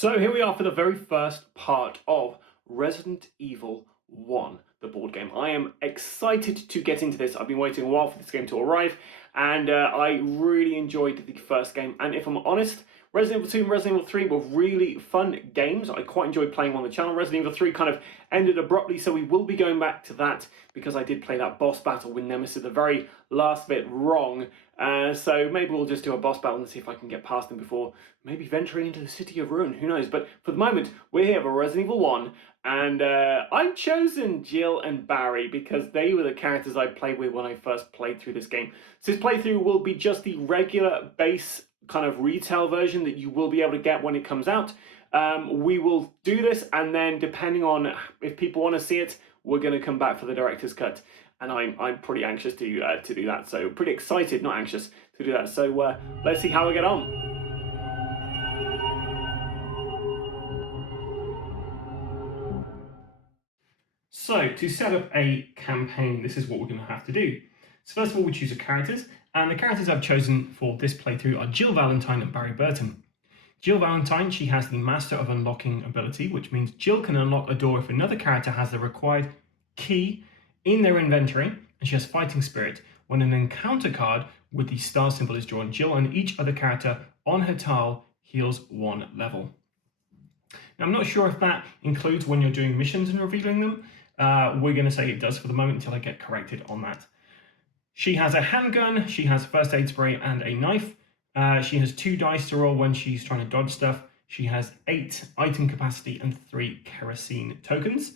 So here we are for the very first part of Resident Evil 1, the board game. I am excited to get into this. I've been waiting a while for this game to arrive, and I really enjoyed the first game. And if I'm honest, Resident Evil 2 and Resident Evil 3 were really fun games. I quite enjoyed playing on the channel. Resident Evil 3 kind of ended abruptly, so we will be going back to that because I did play that boss battle with Nemesis the very last bit wrong. So maybe we'll just do a boss battle and see if I can get past him before maybe venturing into the City of Ruin. Who knows? But for the moment, we're here for Resident Evil 1, and I've chosen Jill and Barry because they were the characters I played with when I first played through this game. So this playthrough will be just the regular base kind of retail version that you will be able to get when it comes out. We will do this, and then depending on if people want to see it, we're going to come back for the director's cut. And I'm pretty anxious to do that. So pretty excited, not anxious, to do that. So let's see how we get on. So to set up a campaign, this is what we're going to have to do. So first of all, we choose our characters, and the characters I've chosen for this playthrough are Jill Valentine and Barry Burton. Jill Valentine, she has the Master of Unlocking ability, which means Jill can unlock a door if another character has the required key in their inventory, and she has Fighting Spirit. When an encounter card with the star symbol is drawn, Jill and each other character on her tile heals 1 level. Now, I'm not sure if that includes when you're doing missions and revealing them. We're going to say it does for the moment until I get corrected on that. She has a handgun, she has first aid spray and a knife. She has 2 dice to roll when she's trying to dodge stuff. She has 8 item capacity and 3 kerosene tokens.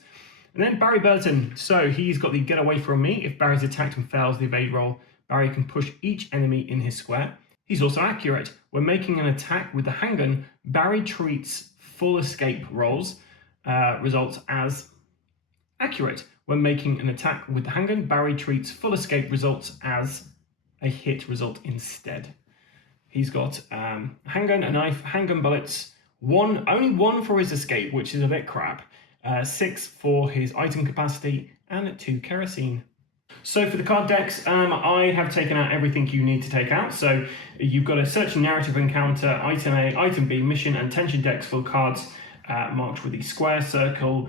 And then Barry Burton, so he's got the get away from me. If Barry's attacked and fails the evade roll, Barry can push each enemy in his square. He's also accurate. When making an attack with the handgun, Barry treats full escape rolls results as accurate. When making an attack with the handgun, Barry treats full escape results as a hit result instead. He's got a handgun, a knife, handgun bullets, only one for his escape, which is a bit crap. 6 for his item capacity, and 2 kerosene. So for the card decks, I have taken out everything you need to take out. So you've got a search and narrative encounter, item A, item B, mission and tension decks full cards marked with the square, circle,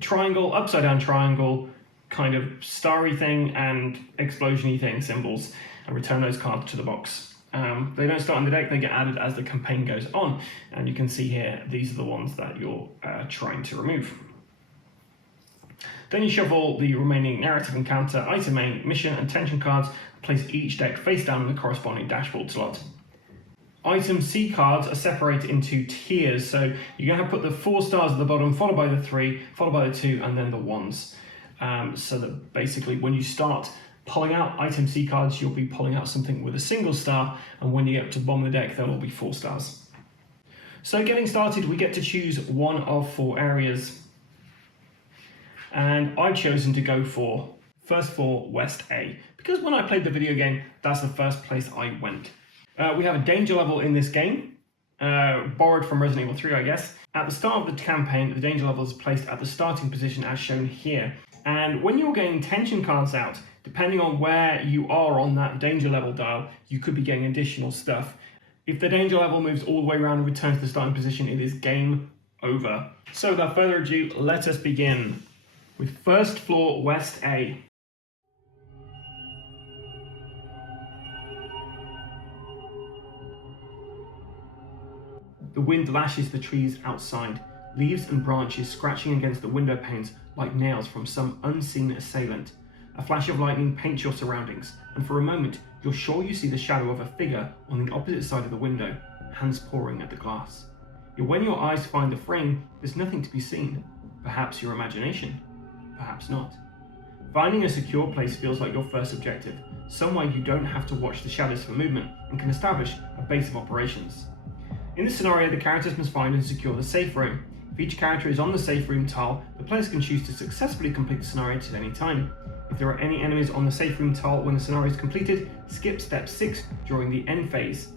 triangle, upside down triangle, kind of starry thing and explosion-y thing symbols, and return those cards to the box. They don't start on the deck, they get added as the campaign goes on. And you can see here, these are the ones that you're trying to remove. Then you shuffle the remaining narrative encounter, item A, mission and tension cards, place each deck face down in the corresponding dashboard slot. Item C cards are separated into tiers, so you're going to put the 4 stars at the bottom, followed by the 3, followed by the 2, and then the 1s. So that basically when you start pulling out item C cards, you'll be pulling out something with a single star, and when you get to the bottom of the deck, they'll all be 4 stars. So getting started, we get to choose one of 4 areas. And I've chosen to go for first floor West A, because when I played the video game, that's the first place I went. We have a danger level in this game, borrowed from Resident Evil 3, I guess. At the start of the campaign, the danger level is placed at the starting position as shown here. And when you're getting tension cards out, depending on where you are on that danger level dial, you could be getting additional stuff. If the danger level moves all the way around and returns to the starting position, it is game over. So without further ado, let us begin with first floor West A. The wind lashes the trees outside, leaves and branches scratching against the window panes like nails from some unseen assailant. A flash of lightning paints your surroundings, and for a moment, you're sure you see the shadow of a figure on the opposite side of the window, hands pawing at the glass. Yet when your eyes find the frame, there's nothing to be seen. Perhaps your imagination. Perhaps not. Finding a secure place feels like your first objective, somewhere you don't have to watch the shadows for movement and can establish a base of operations. In this scenario, the characters must find and secure the safe room. If each character is on the safe room tile, the players can choose to successfully complete the scenario at any time. If there are any enemies on the safe room tile when the scenario is completed, skip step 6 during the end phase.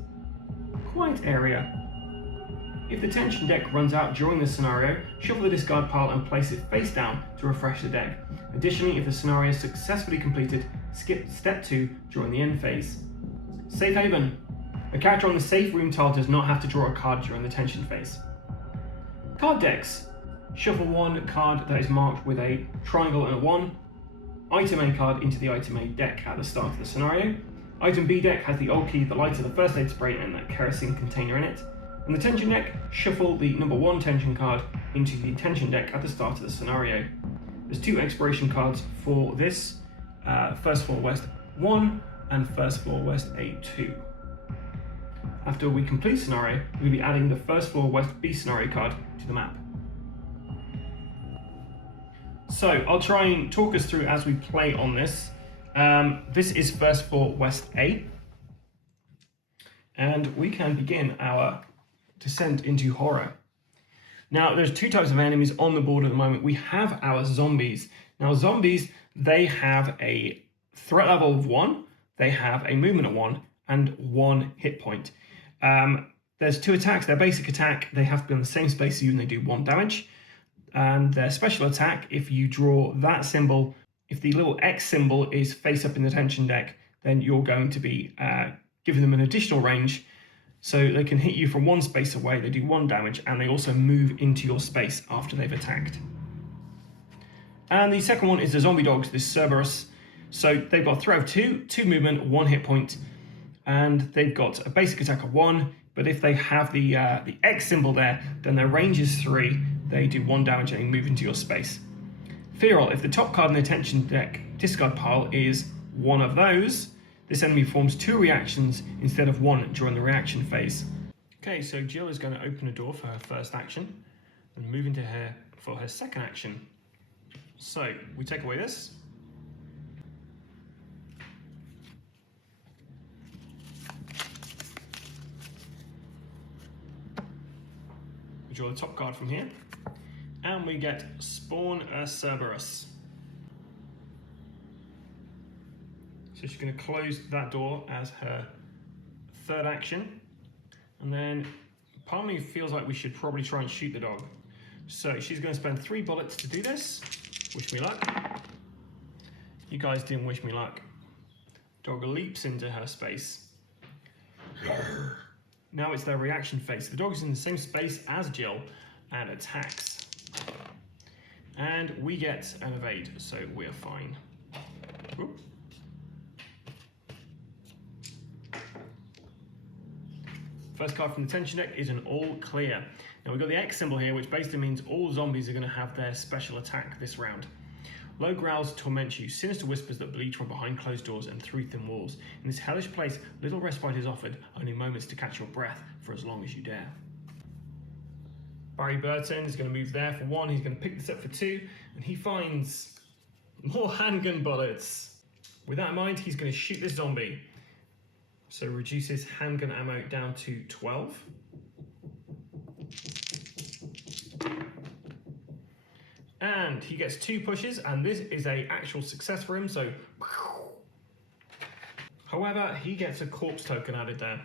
Quiet area. If the tension deck runs out during the scenario, shuffle the discard pile and place it face down to refresh the deck. Additionally, if the scenario is successfully completed, skip step 2 during the end phase. Safe haven. A character on the safe room tile does not have to draw a card during the tension phase. Card decks. Shuffle one card that is marked with a triangle and a 1. Item A card into the item A deck at the start of the scenario. Item B deck has the old key, the lighter, the first aid spray, and that kerosene container in it. On the tension deck, shuffle the number 1 tension card into the tension deck at the start of the scenario. There's 2 expiration cards for this, First Floor West 1 and First Floor West A2. After we complete the scenario, we'll be adding the First Floor West B scenario card to the map. So I'll try and talk us through as we play on this. This is First Floor West A, and we can begin our descent into horror. Now, there's 2 types of enemies on the board at the moment. We have our zombies. Now, zombies, they have a threat level of 1, they have a movement of 1, and 1 hit point. There's 2 attacks. Their basic attack, they have to be on the same space as you and they do 1 damage. And their special attack, if you draw that symbol, if the little X symbol is face up in the tension deck, then you're going to be giving them an additional range. So they can hit you from 1 space away, they do 1 damage, and they also move into your space after they've attacked. And the second one is the zombie dogs, the Cerberus. So they've got a threat of 2, 2 movement, 1 hit point, and they've got a basic attack of 1, but if they have the X symbol there, then their range is 3, they do 1 damage and move into your space. Feral, if the top card in the tension deck discard pile is one of those, this enemy forms 2 reactions instead of 1 during the reaction phase. Okay, so Jill is going to open a door for her first action and move into her for her second action. So we take away this. We draw the top card from here, and we get Spawn a Cerberus. So she's going to close that door as her third action. And then part of me feels like we should probably try and shoot the dog. So she's going to spend 3 bullets to do this. Wish me luck. You guys didn't wish me luck. Dog leaps into her space. Now it's their reaction phase. The dog is in the same space as Jill and attacks. And we get an evade, so we're fine. Whoop. First card from the tension deck is an all clear. Now we've got the X symbol here, which basically means all zombies are going to have their special attack this round. Low growls torment you, sinister whispers that bleed from behind closed doors and through thin walls. In this hellish place, little respite is offered, only moments to catch your breath for as long as you dare. Barry Burton is going to move there for 1, he's going to pick this up for 2, and he finds more handgun bullets. With that in mind, he's going to shoot this zombie. So reduces handgun ammo down to 12. And he gets 2 pushes, and this is an actual success for him, so... However, he gets a corpse token added there.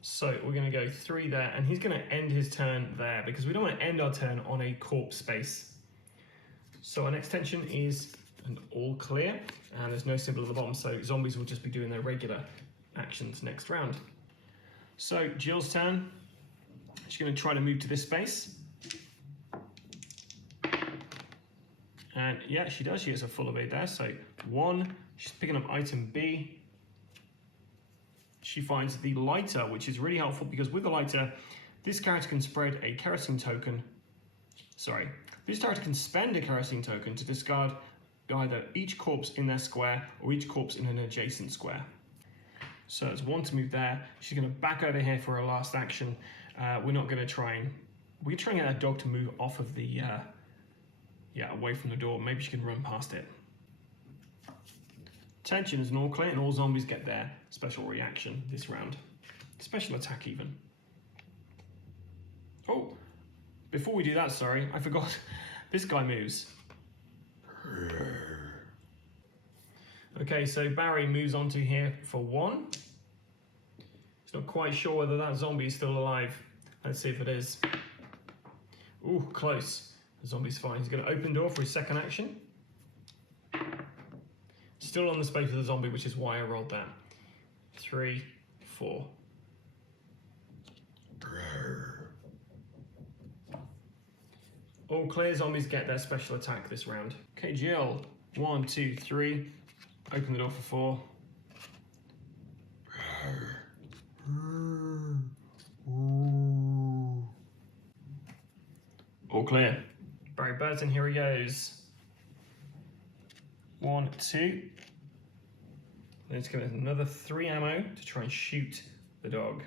So we're going to go 3 there, and he's going to end his turn there, because we don't want to end our turn on a corpse space. So our next tension is an all clear, and there's no symbol at the bottom, so zombies will just be doing their regular actions next round. So Jill's turn. She's going to try to move to this space. And yeah, she does. She gets a full evade there. So 1, she's picking up item B. She finds the lighter, which is really helpful because with the lighter, this character can spread a kerosene token. Sorry, this character can spend a kerosene token to discard either each corpse in their square or each corpse in an adjacent square. So it's 1 to move there. She's going to back over here for her last action. We're not going to try and... We're trying to get that dog to move off of the... away from the door. Maybe she can run past it. Tension is an all clear, and all zombies get their special reaction this round. Special attack even. Oh, before we do that, sorry, I forgot. This guy moves. Okay, so Barry moves onto here for 1. He's not quite sure whether that zombie is still alive. Let's see if it is. Ooh, close. The zombie's fine. He's going to open door for his second action. Still on the space of the zombie, which is why I rolled that. 3, 4. All clear, zombies get their special attack this round. Okay, Jill. 1, 2, 3. Open the door for 4. All clear. Barry Burton, here he goes. 1, 2. Let's give it another 3 ammo to try and shoot the dog.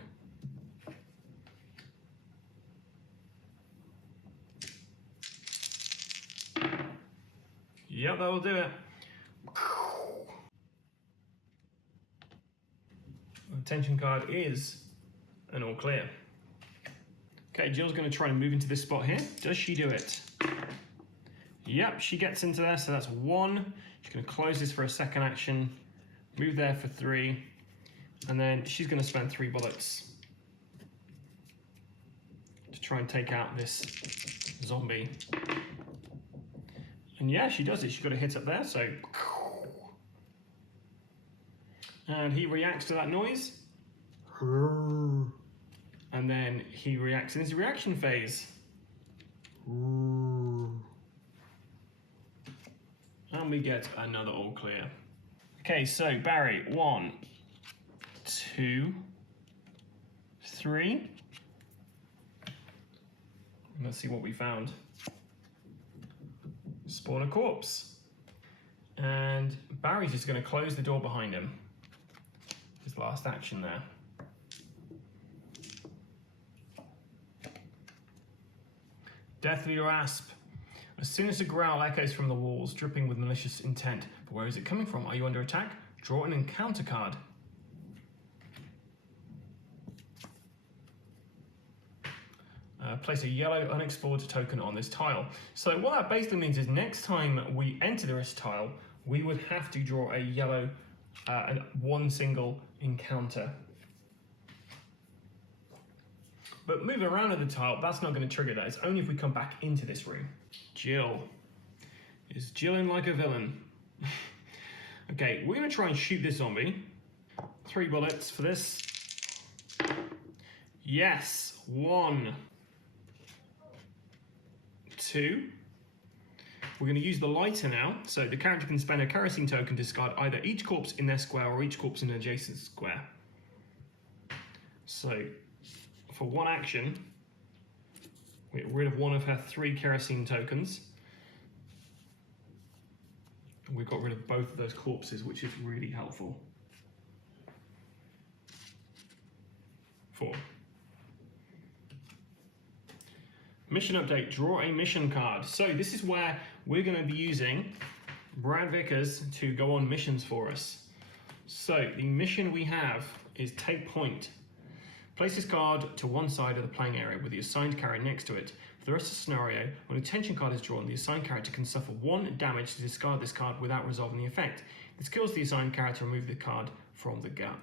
Yep, that will do it. Attention card is an all clear. Okay, Jill's going to try and move into this spot here. Does she do it? Yep, she gets into there, so that's 1. She's going to close this for a second action, move there for 3, and then she's going to spend 3 bullets to try and take out this zombie. And yeah, she does it. She's got a hit up there, so. And he reacts to that noise. And then he reacts in his reaction phase. And we get another all clear. Okay, so Barry, 1, 2, 3. Let's see what we found. Spawn a corpse. And Barry's just going to close the door behind him. His last action there. Deathly rasp. A sinister growl echoes from the walls, dripping with malicious intent. But where is it coming from? Are you under attack? Draw an encounter card. Place a yellow unexplored token on this tile. So what that basically means is next time we enter this tile, we would have to draw a yellow, one single encounter. But moving around at the tile, that's not going to trigger that. It's only if we come back into this room. Jill. Is Jillin like a villain? Okay, we're going to try and shoot this zombie. 3 bullets for this. Yes, 1. 2. We're going to use the lighter now, so the character can spend a kerosene token to discard either each corpse in their square or each corpse in an adjacent square. So, for 1 action, we get rid of one of her 3 kerosene tokens. And we've got rid of both of those corpses, which is really helpful. 4. Mission update, draw a mission card. So this is where we're going to be using Brad Vickers to go on missions for us. So the mission we have is take point. Place this card to one side of the playing area with the assigned character next to it. For the rest of the scenario, when a tension card is drawn, the assigned character can suffer 1 damage to discard this card without resolving the effect. This kills the assigned character, remove the card from the game.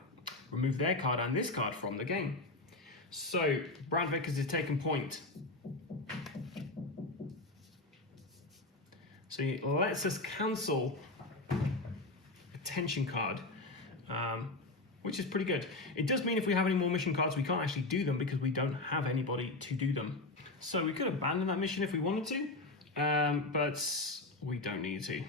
Remove their card and this card from the game. So Brad Vickers is taking point. So he lets us cancel a tension card, which is pretty good. It does mean if we have any more mission cards, we can't actually do them because we don't have anybody to do them. So we could abandon that mission if we wanted to, but we don't need to.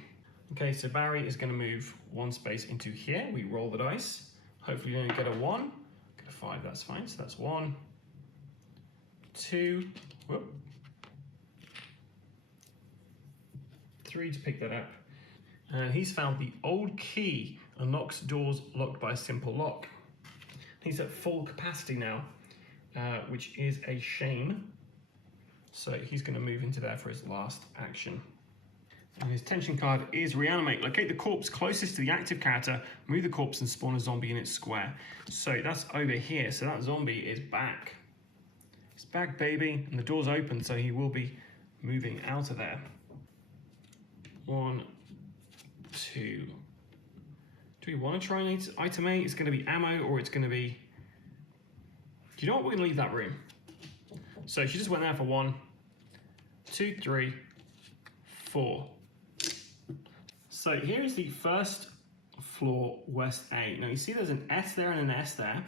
Okay, so Barry is going to move 1 space into here. We roll the dice. Hopefully we only get a 1. Get a 5, that's fine. So that's 1, 2, whoop. 3 to pick that up. And he's found the old key unlocks doors locked by a simple lock. He's at full capacity now, which is a shame. So he's going to move into there for his last action. And his tension card is reanimate. Locate the corpse closest to the active character, move the corpse and spawn a zombie in its square. So that's over here. So that zombie is back. He's back, baby. And the door's open, so he will be moving out of there. 1, 2. Do we want to try and item A? It's going to be ammo or it's going to be... Do you know what? We're going to leave that room. So she just went there for 1, 2, 3, 4. So here is the first floor West A. Now you see there's an S there and an S there.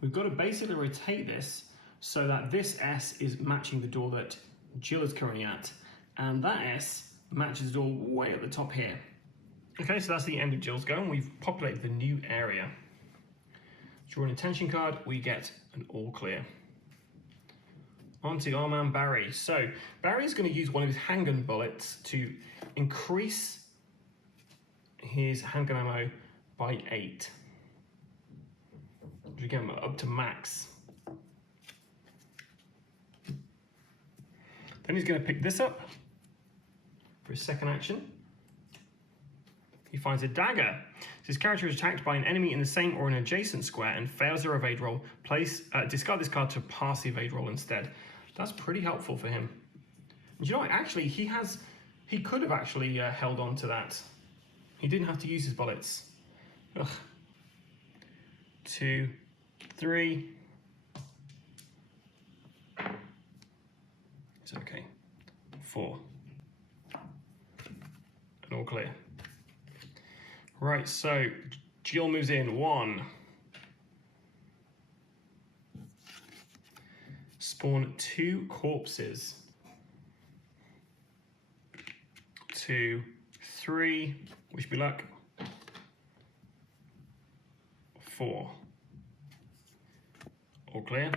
We've got to basically rotate this so that this S is matching the door that Jill is currently at. And that S matches the door way at the top here. Okay, so that's the end of Jill's go, and we've populated the new area. Drawing a tension card, we get an all clear. On to our man Barry. So Barry's going to use one of his handgun bullets to increase his handgun ammo by 8. Which again, up to max. Then he's going to pick this up for his second action. He finds a dagger. So his character is attacked by an enemy in the same or an adjacent square and fails their evade roll. Discard this card to pass the evade roll instead. That's pretty helpful for him. And you know what? Actually, he could have actually held on to that. He didn't have to use his bullets. Ugh. 2, 3. It's okay. 4. And all clear. Right, so Jill moves in. 1. Spawn 2 corpses. 2, 3. Wish me luck. 4. All clear.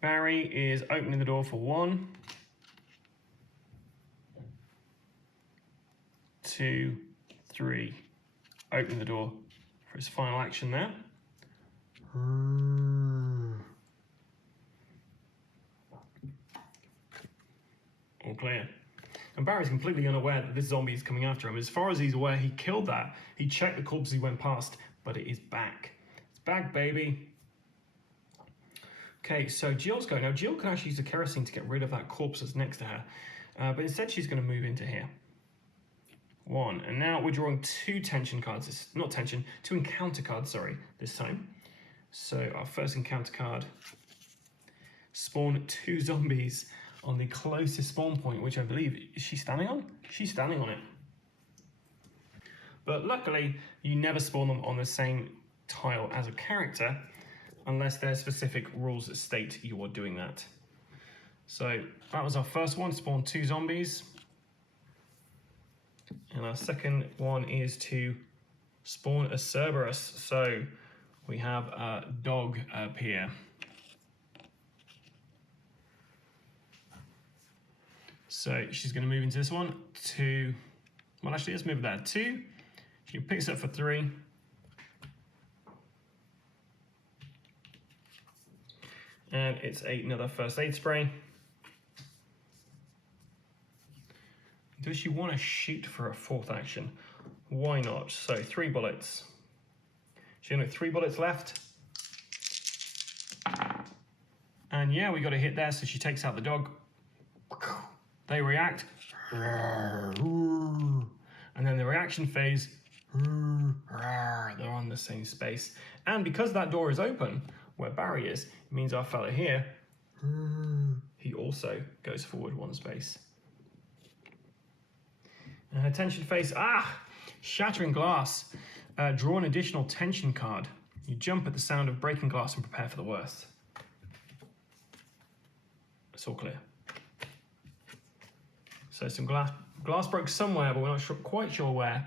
Barry is opening the door for 1. 2, 3. Opening the door for his final action there. All clear. And Barry's completely unaware that this zombie is coming after him. As far as he's aware, he killed that. He checked the corpse he went past, but it is back. It's back, baby. Okay, so Jill's go. Now, Jill can actually use the kerosene to get rid of that corpse that's next to her. But instead, she's going to move into here. 1. And now we're drawing 2 tension cards. Not tension, 2 encounter cards, sorry, this time. So our first encounter card. Spawn 2 zombies on the closest spawn point, which I believe, is she standing on? She's standing on it. But luckily, you never spawn them on the same tile as a character, unless there's specific rules that state you are doing that. So that was our first one, spawn 2 zombies. And our second one is to spawn a Cerberus. So we have a dog appear. So she's going to move into this one. 2. Well, actually, let's move there. 2. She picks up for 3. And it's another first aid spray. Does she want to shoot for a 4th action? Why not? So 3 bullets. She only has 3 bullets left. And yeah, we got a hit there, so she takes out the dog. They react. And then the reaction phase, they're on the same space. And because that door is open, where Barry is, it means our fella here, he also goes forward 1 space. And her tension phase, shattering glass. Draw an additional tension card. You jump at the sound of breaking glass and prepare for the worst. It's all clear. So some glass broke somewhere, but we're not quite sure where.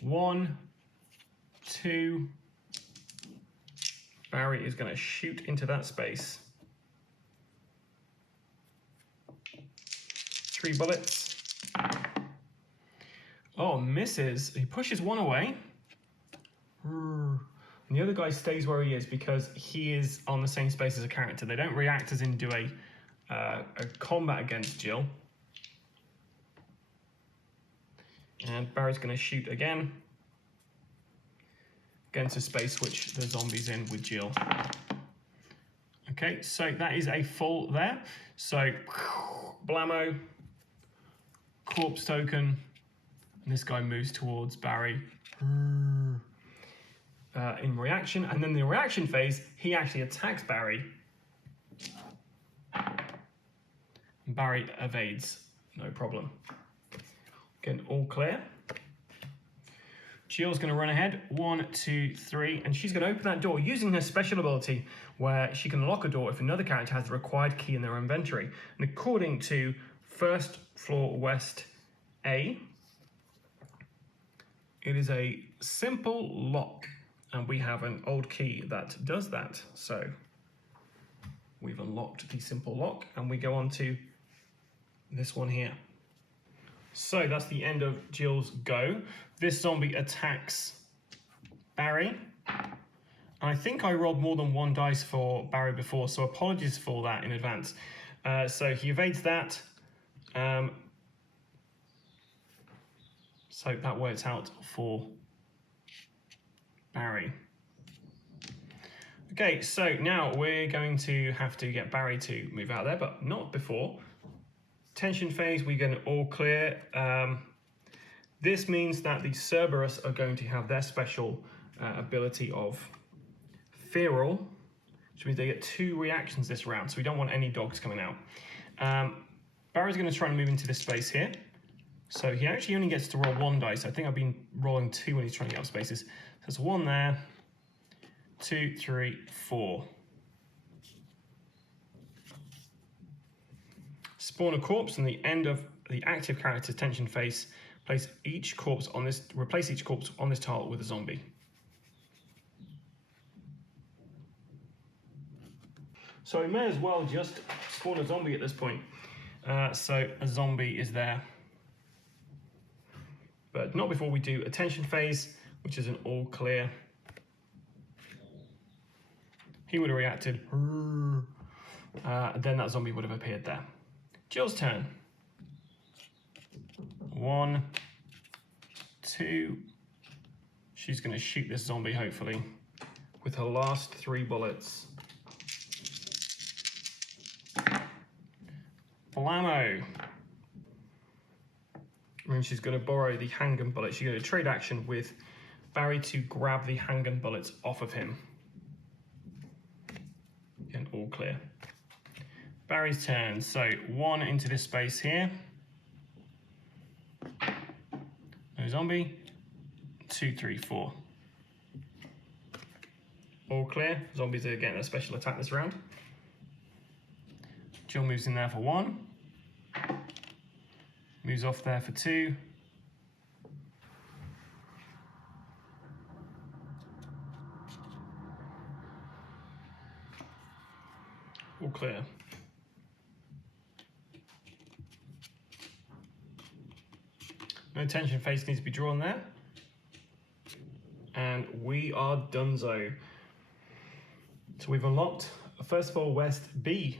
1, 2. Barry is going to shoot into that space. 3 bullets. Oh, misses. He pushes 1 away. And the other guy stays where he is because he is on the same space as a character. They don't react as in do a combat against Jill. And Barry's going to shoot again against a space which the zombie's in with Jill. Okay, so that is a full there. So, blammo, corpse token, and this guy moves towards Barry in reaction. And then the reaction phase, he actually attacks Barry. And Barry evades, no problem. Again, all clear. Jill's going to run ahead. 1, 2, 3, and she's going to open that door using her special ability where she can lock a door if another character has the required key in their inventory. And according to first floor west A. It is a simple lock, and we have an old key that does that. So we've unlocked the simple lock, and we go on to this one here. So that's the end of Jill's go. This zombie attacks Barry. I think I rolled more than one dice for Barry before, so apologies for that in advance. So he evades that. So that works out for Barry. Okay, so now we're going to have to get Barry to move out there, but not before. Tension phase, we get an all clear. This means that the Cerberus are going to have their special ability of feral, which means they get 2 reactions this round, so we don't want any dogs coming out. Barry's going to try and move into this space here. So he actually only gets to roll 1 dice. I think I've been rolling 2 when he's trying to get up spaces. So there's 1 there, 2, 3, 4. Spawn a corpse, and the end of the active character's tension phase. Replace each corpse on this tile with a zombie. So we may as well just spawn a zombie at this point. So a zombie is there. But not before we do a tension phase, which is an all clear. He would have reacted. Then that zombie would have appeared there. Jill's turn. 1, 2. She's going to shoot this zombie, hopefully, with her last 3 bullets. Blammo. And she's going to borrow the handgun bullet. She's going to trade action with Barry to grab the handgun bullets off of him. And all clear. Barry's turn. So 1 into this space here. No zombie. 2, 3, 4. All clear. Zombies are getting a special attack this round. Jill moves in there for 1. Moves off there for 2. All clear. No tension phase needs to be drawn there. And we are donezo. So we've unlocked a first floor west B.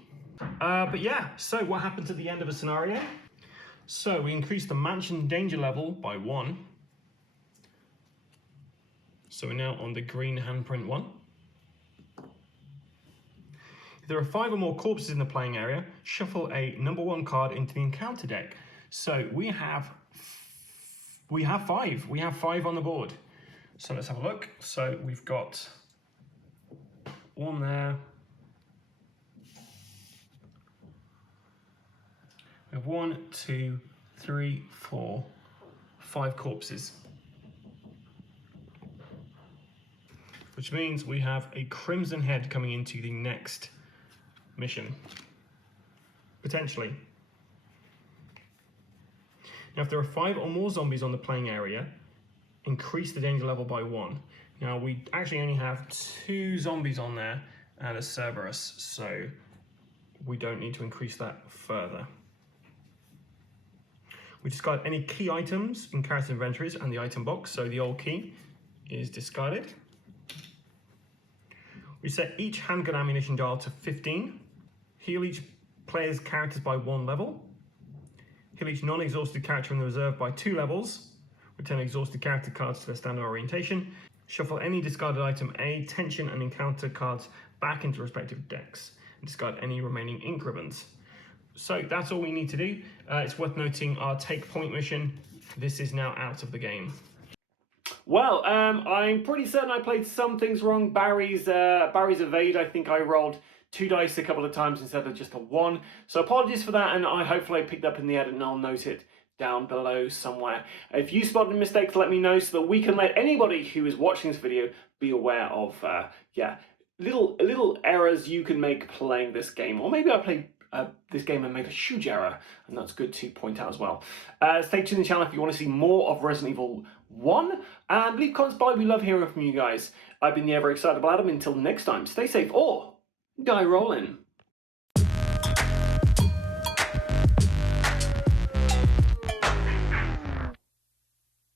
But yeah, so what happens at the end of a scenario? So we increase the mansion danger level by 1. So we're now on the green handprint 1. If there are 5 or more corpses in the playing area, shuffle a number 1 card into the encounter deck. So we have 5. We have 5 on the board. So let's have a look. So we've got 1 there. We have 1, 2, 3, 4, 5 corpses. Which means we have a crimson head coming into the next mission. Potentially. Now, if there are 5 or more zombies on the playing area, increase the danger level by 1. Now, we actually only have 2 zombies on there and a Cerberus, so we don't need to increase that further. We discard any key items in character inventories and the item box, so the old key is discarded. We set each handgun ammunition dial to 15, heal each player's characters by 1 level, heal each non-exhausted character in the reserve by 2 levels, return exhausted character cards to their standard orientation, shuffle any discarded item A, tension and encounter cards back into respective decks, and discard any remaining ink ribbons. So that's all we need to do. It's worth noting our take point mission. This is now out of the game. Well, I'm pretty certain I played some things wrong. Barry's evade, I think I rolled 2 dice a couple of times instead of just a 1. So apologies for that, and hopefully I picked up in the edit and I'll note it down below somewhere. If you spotted mistakes, let me know so that we can let anybody who is watching this video be aware of, little errors you can make playing this game. Or maybe I played this game had made a huge error, and that's good to point out as well. Stay tuned to the channel if you want to see more of Resident Evil 1, and leave comments below. We love hearing from you guys. I've been the ever excitable Adam. Until next time, stay safe or die rolling.